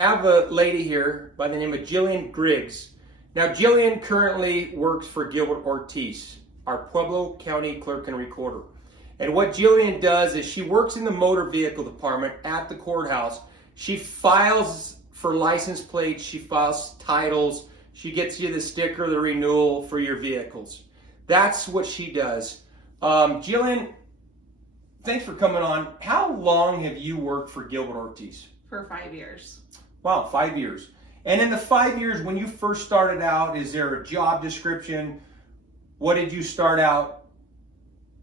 I have a lady here by the name of Jillian Griggs. Now, Jillian currently works for Gilbert Ortiz, our Pueblo County Clerk and Recorder. And what Jillian does is she works in the motor vehicle department at the courthouse. She files for license plates, she files titles, she gets you the sticker, the renewal for your vehicles. That's what she does. Jillian, thanks for coming on. How long have you worked for Gilbert Ortiz? For 5 years. Wow, 5 years. And in the 5 years, when you first started out, is there a job description? What did you start out?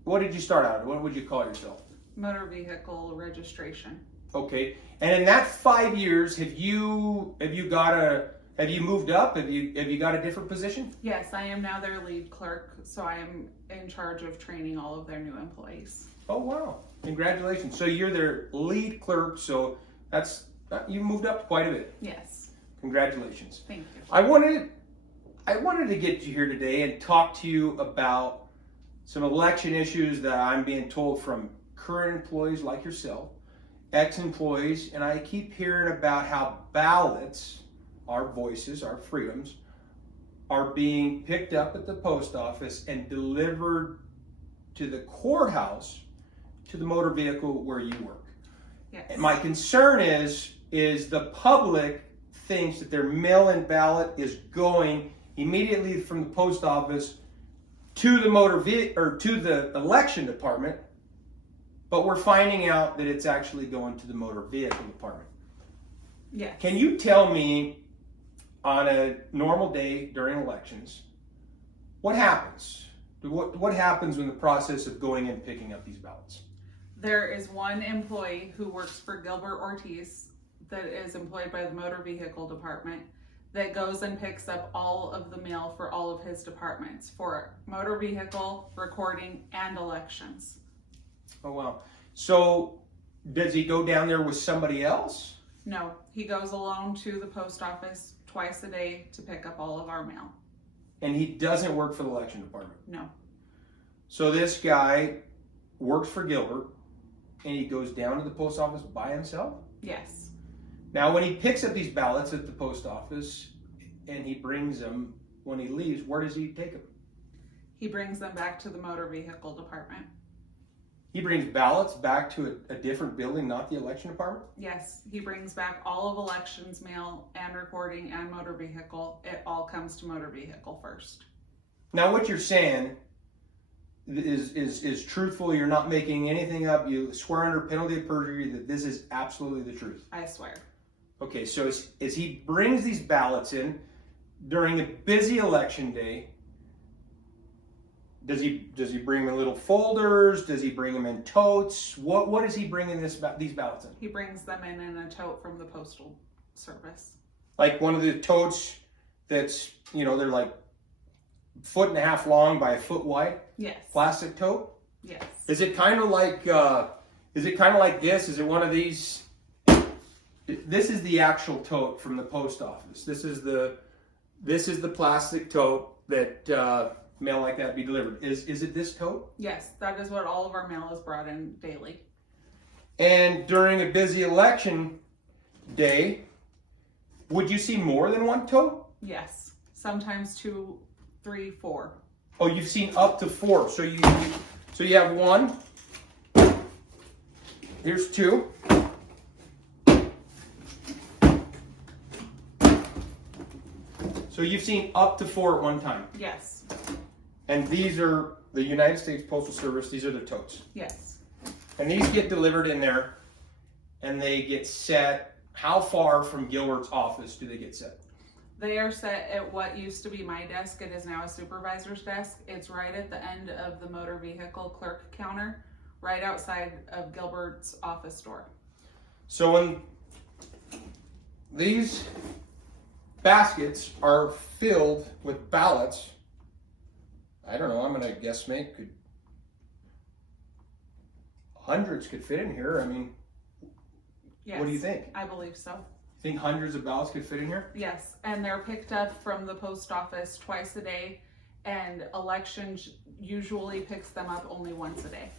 What would you call yourself? Motor vehicle registration. Okay. And in that 5 years, have you moved up? Have you got a different position? Yes, I am now their lead clerk, so I am in charge of training all of their new employees. Oh wow! Congratulations. So you're their lead clerk. So you moved up quite a bit. Yes. Congratulations. Thank you. I wanted to get you here today and talk to you about some election issues that I'm being told from current employees like yourself, ex-employees, and I keep hearing about how ballots, our voices, our freedoms, are being picked up at the post office and delivered to the courthouse, to the motor vehicle where you work. Yes. And my concern is the public thinks that their mail-in ballot is going immediately from the post office to the election department, but we're finding out that it's actually going to the motor vehicle department. Yes. Can you tell me, on a normal day during elections, what happens? What happens in the process of going and picking up these ballots? There is one employee who works for Gilbert Ortiz that is employed by the motor vehicle department that goes and picks up all of the mail for all of his departments for motor vehicle, recording, and elections. Oh, wow. So does he go down there with somebody else? No, he goes alone to the post office twice a day to pick up all of our mail. And he doesn't work for the election department? No. So this guy works for Gilbert and he goes down to the post office by himself? Yes. Now, when he picks up these ballots at the post office and he brings them, when he leaves, where does he take them? He brings them back to the motor vehicle department. He brings ballots back to a different building, not the election department? Yes, he brings back all of elections mail and recording and motor vehicle. It all comes to motor vehicle first. Now, what you're saying is truthful. You're not making anything up. You swear under penalty of perjury that this is absolutely the truth. I swear. Okay, so as he brings these ballots in during a busy election day, does he bring them in little folders? Does he bring them in totes? What is he bringing these ballots in? He brings them in a tote from the postal service. Like one of the totes that's, they're like 1.5 feet long by 1 foot wide? Yes. Plastic tote? Yes. Is it kind of like this? Is it one of these? This is the actual tote from the post office. This is the plastic tote that mail like that be delivered. Is it this tote? Yes, that is what all of our mail is brought in daily. And during a busy election day, would you see more than one tote? Yes, sometimes 2, 3, 4. Oh, you've seen up to 4. So you have 1. Here's 2. So you've seen up to 4 at one time. Yes. And these are the United States Postal Service. These are the totes. Yes. And these get delivered in there and they get set. How far from Gilbert's office do they get set? They are set at what used to be my desk. It is now a supervisor's desk. It's right at the end of the motor vehicle clerk counter, right outside of Gilbert's office door. So when these baskets are filled with ballots, I don't know, I'm going to guesstimate, hundreds could fit in here. I mean, yes. What do you think? I believe so. Think hundreds of ballots could fit in here? Yes, and they're picked up from the post office twice a day, and elections usually picks them up only once a day.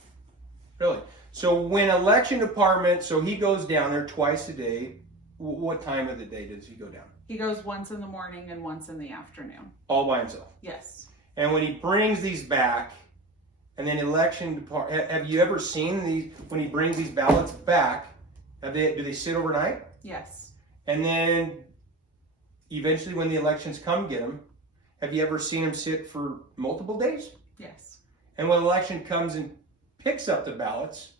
Really? So when election department, so he goes down there twice a day What time of the day does he go down? He goes once in the morning and once in the afternoon. All by himself? Yes. And when he brings these back, and then have you ever seen these, when he brings these ballots back, do they sit overnight? Yes. And then eventually when the elections come get them, have you ever seen him sit for multiple days? Yes. And when election comes and picks up the ballots,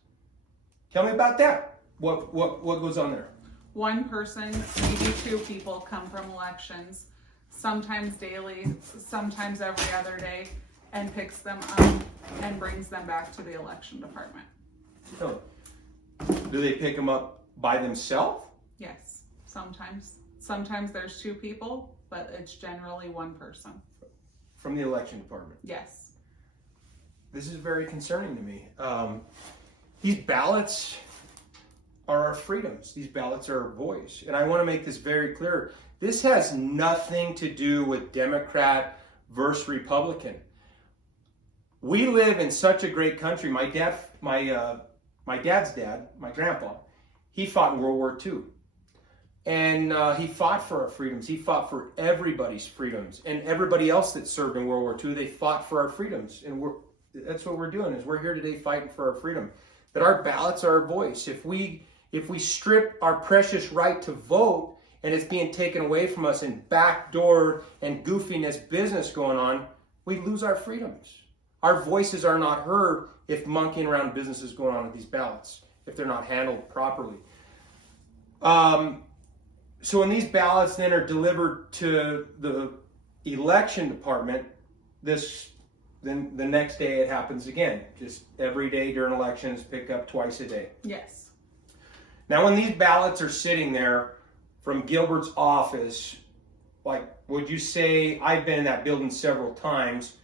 tell me about that. What goes on there? One person, maybe two people come from elections, sometimes daily, sometimes every other day, and picks them up and brings them back to the election department. Oh. Do they pick them up by themselves? Yes, sometimes. Sometimes there's two people, but it's generally one person. From the election department? Yes. This is very concerning to me. These ballots are our freedoms. These ballots are our voice. And I want to make this very clear. This has nothing to do with Democrat versus Republican. We live in such a great country. My dad's dad, my grandpa, he fought in World War II. And he fought for our freedoms. He fought for everybody's freedoms. And everybody else that served in World War II, they fought for our freedoms. And that's what we're doing, is we're here today fighting for our freedom. That our ballots are our voice. If we strip our precious right to vote and it's being taken away from us and backdoor and goofiness business going on, we lose our freedoms. Our voices are not heard if monkeying around businesses going on with these ballots, if they're not handled properly. So when these ballots then are delivered to the election department, then the next day it happens again. Just every day during elections, pick up twice a day. Yes. Now when these ballots are sitting there from Gilbert's office, like, would you say, I've been in that building several times,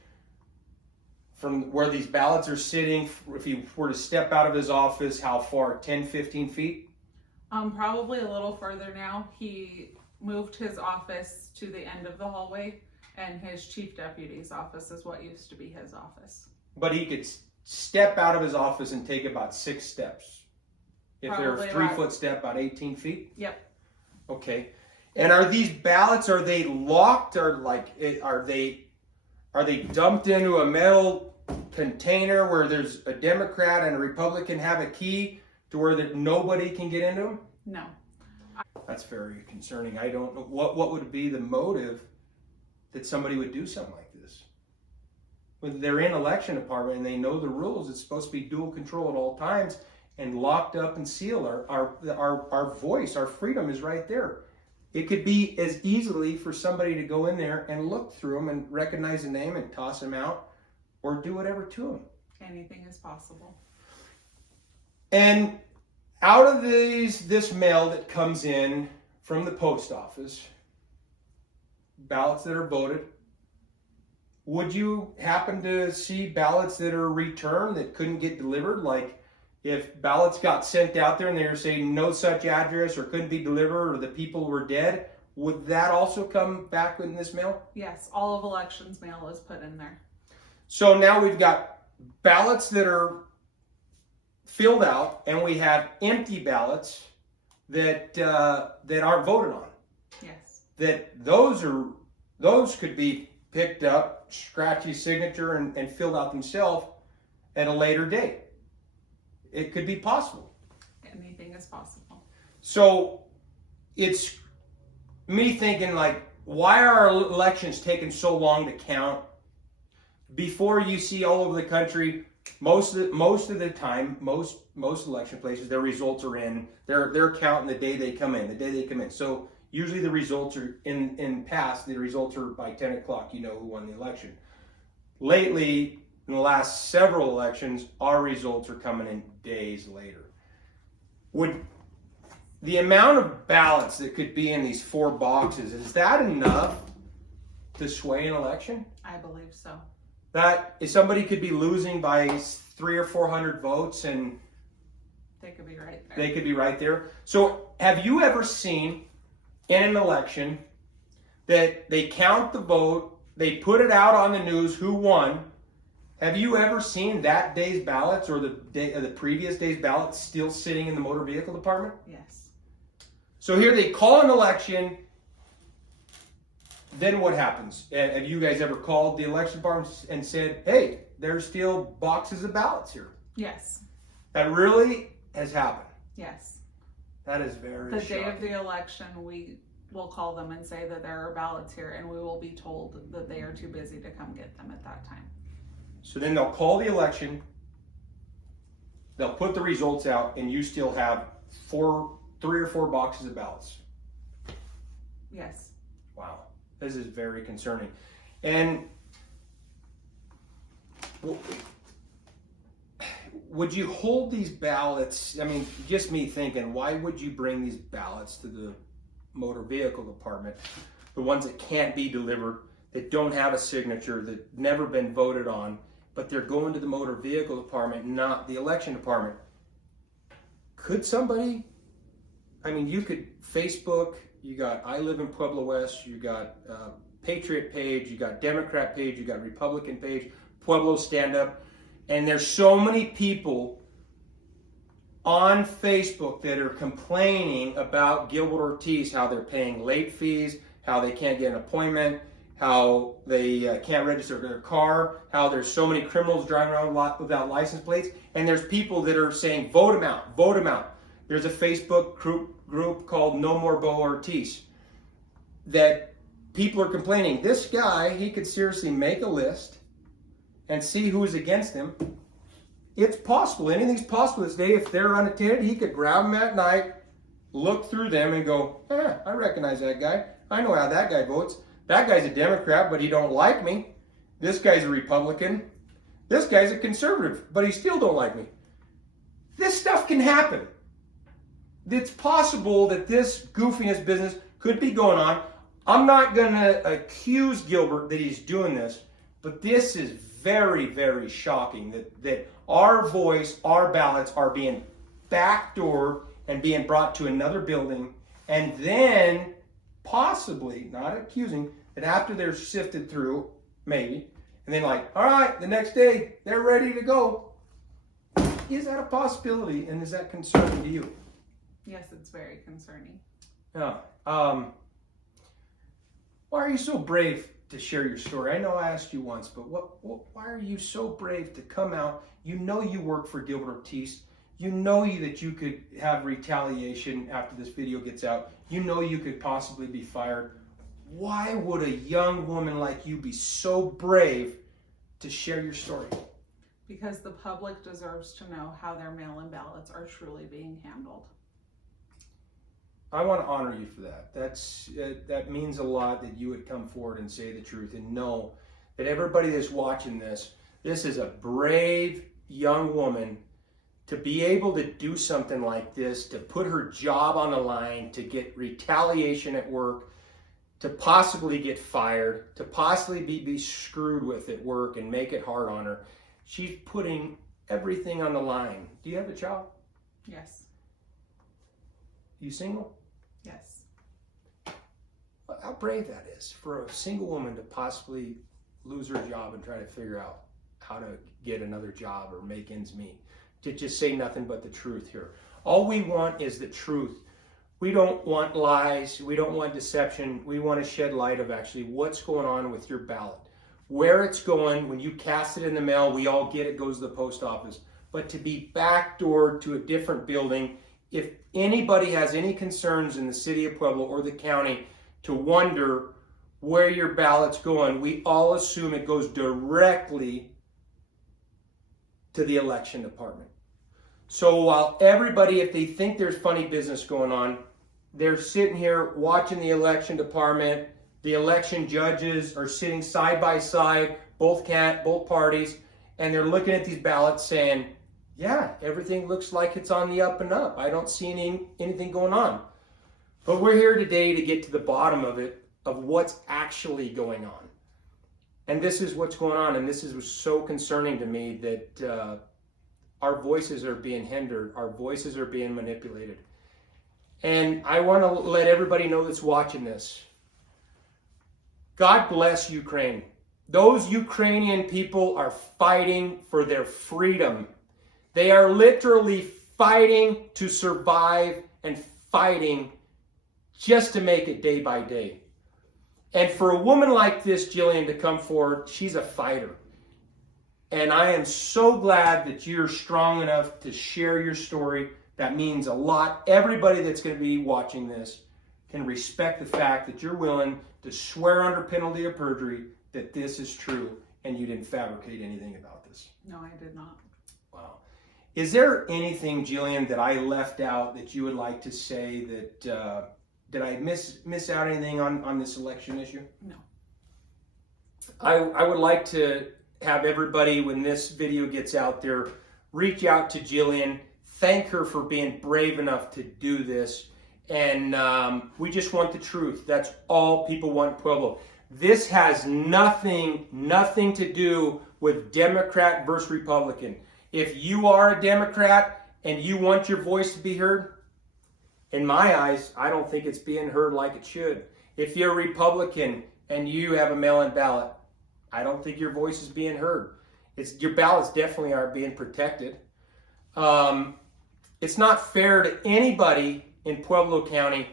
from where these ballots are sitting, if he were to step out of his office, how far? 10, 15 feet? Probably a little further now. He moved his office to the end of the hallway, and his chief deputy's office is what used to be his office. But he could step out of his office and take about 6 steps. If they're a 3-foot step, about 18 feet? Yep. Okay. And are these ballots, are they locked, or like, are they dumped into a metal container where there's a Democrat and a Republican have a key to where that nobody can get into them? No. That's very concerning. I don't know what would be the motive that somebody would do something like this. When they're in election department and they know the rules, it's supposed to be dual control at all times and locked up and sealed. Our voice, our freedom is right there. It could be as easily for somebody to go in there and look through them and recognize a name and toss them out, or do whatever to them. Anything is possible. And out of this mail that comes in from the post office, ballots that are voted, would you happen to see ballots that are returned that couldn't get delivered? Like if ballots got sent out there and they were saying no such address or couldn't be delivered or the people were dead, would that also come back in this mail? Yes, all of elections mail is put in there. So now we've got ballots that are filled out, and we have empty ballots that aren't voted on. Yes. That those could be picked up, scratchy signature, and filled out themselves at a later date. It could be possible. Anything is possible. So it's me thinking, like, why are our elections taking so long to count? Before you see all over the country, most of the time, most election places, their results are in. They're counting the day they come in. So usually the results are in past. The results are by 10 o'clock. You know who won the election. Lately, in the last several elections, our results are coming in days later. Would the amount of ballots that could be in these 4 boxes, is that enough to sway an election? I believe so. That if somebody could be losing by 300 or 400 votes, and they could be right there. They could be right there. So have you ever seen in an election that they count the vote, they put it out on the news who won? Have you ever seen that day's ballots or the previous day's ballots still sitting in the motor vehicle department? Yes. So here they call an election. Then what happens? Have you guys ever called the election department and said, hey, there's still boxes of ballots here? Yes. That really has happened. Yes. That is very The shocking. day of the election, we will call them and say that there are ballots here, and we will be told that they are too busy to come get them at that time. So then they'll call the election, they'll put the results out, and you still have 3 or 4 boxes of ballots. Yes. Wow, this is very concerning. And would you hold these ballots? I mean, just me thinking, why would you bring these ballots to the motor vehicle department? The ones that can't be delivered, that don't have a signature, that never been voted on, but they're going to the motor vehicle department, not the election department. Could somebody, I mean, you could Facebook, you got I Live in Pueblo West, you got Patriot page, you got Democrat page, you got Republican page, Pueblo Stand Up, and there's so many people on Facebook that are complaining about Gilbert Ortiz, how they're paying late fees, how they can't get an appointment, how they can't register their car, how there's so many criminals driving around without license plates, and there's people that are saying, vote him out, vote him out. There's a Facebook group called No More Bo Ortiz that people are complaining, this guy, he could seriously make a list and see who's against him. It's possible, anything's possible this day. If they're unattended, he could grab them at night, look through them and go, I recognize that guy. I know how that guy votes. That guy's a Democrat, but he don't like me. This guy's a Republican. This guy's a conservative, but he still don't like me. This stuff can happen. It's possible that this goofiness business could be going on. I'm not going to accuse Gilbert that he's doing this, but this is very, very shocking that our voice, our ballots are being backdoored and being brought to another building, and then possibly, not accusing, that after they're sifted through, maybe, and then like, all right, the next day, they're ready to go. Is that a possibility, and is that concerning to you? Yes, it's very concerning. Yeah. Why are you so brave to share your story? I know I asked you once, but why are you so brave to come out? You know you work for Gilbert Ortiz. You know that you could have retaliation after this video gets out. You know you could possibly be fired. Why would a young woman like you be so brave to share your story? Because the public deserves to know how their mail-in ballots are truly being handled. I want to honor you for that. That means a lot that you would come forward and say the truth and know that everybody that's watching this is a brave young woman to be able to do something like this, to put her job on the line, to get retaliation at work, to possibly get fired, to possibly be screwed with at work and make it hard on her. She's putting everything on the line. Do you have a child? Yes. You single? Yes. How brave that is for a single woman to possibly lose her job and try to figure out how to get another job or make ends meet. To just say nothing but the truth here. All we want is the truth. We don't want lies. We don't want deception. We want to shed light of actually what's going on with your ballot. Where it's going, when you cast it in the mail, we all get it goes to the post office. But to be backdoored to a different building, if anybody has any concerns in the city of Pueblo or the county to wonder where your ballot's going, we all assume it goes directly to the election department. So while everybody, if they think there's funny business going on, they're sitting here watching the election department, the election judges are sitting side by side, both parties, and they're looking at these ballots saying, yeah, everything looks like it's on the up and up. I don't see anything going on. But we're here today to get to the bottom of it, of what's actually going on. And this is what's going on, and this is so concerning to me that our voices are being hindered, our voices are being manipulated. And I want to let everybody know that's watching this. God bless Ukraine. Those Ukrainian people are fighting for their freedom. They are literally fighting to survive and fighting just to make it day by day. And for a woman like this, Jillian, to come forward, she's a fighter. And I am so glad that you're strong enough to share your story. That means a lot. Everybody that's going to be watching this can respect the fact that you're willing to swear under penalty of perjury that this is true and you didn't fabricate anything about this. No, I did not. Wow. Is there anything, Jillian, that I left out that you would like to say that, did I miss out anything on this election issue? No. I would like to have everybody, when this video gets out there, reach out to Jillian, thank her for being brave enough to do this, and we just want the truth. That's all people want in Pueblo. This has nothing to do with Democrat versus Republican. If you are a Democrat and you want your voice to be heard, in my eyes, I don't think it's being heard like it should. If you're a Republican and you have a mail-in ballot, I don't think your voice is being heard. Your ballots definitely aren't being protected. It's not fair to anybody in Pueblo County.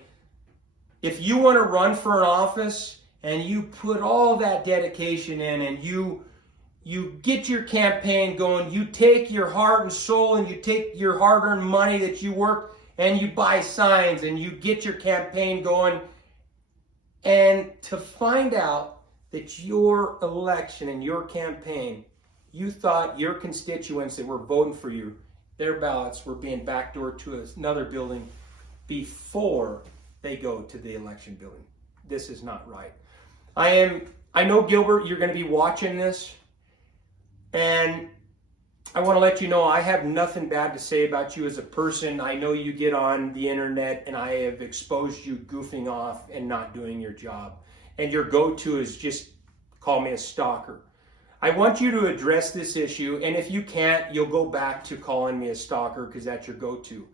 If you want to run for an office and you put all that dedication in and you get your campaign going, you take your heart and soul and you take your hard-earned money that you worked and you buy signs and you get your campaign going, and to find out that your election and your campaign, you thought your constituents that were voting for you, their ballots were being backdoored to another building before they go to the election building. This is not right. I know, Gilbert, you're going to be watching this, and I want to let you know I have nothing bad to say about you as a person. I know you get on the internet and I have exposed you goofing off and not doing your job. And your go-to is just call me a stalker. I want you to address this issue, and if you can't, you'll go back to calling me a stalker because that's your go-to.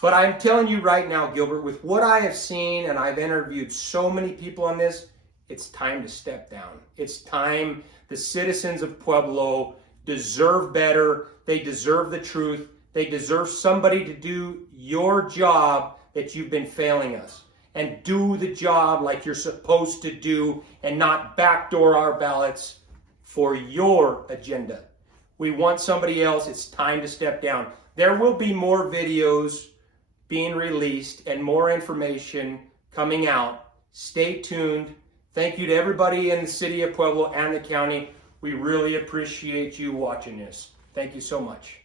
But I'm telling you right now, Gilbert, with what I have seen, and I've interviewed so many people on this, it's time to step down. It's time. The citizens of Pueblo deserve better. They deserve the truth. They deserve somebody to do your job that you've been failing us. And do the job like you're supposed to do and not backdoor our ballots for your agenda. We want somebody else. It's time to step down. There will be more videos being released and more information coming out. Stay tuned. Thank you to everybody in the city of Pueblo and the county. We really appreciate you watching this. Thank you so much.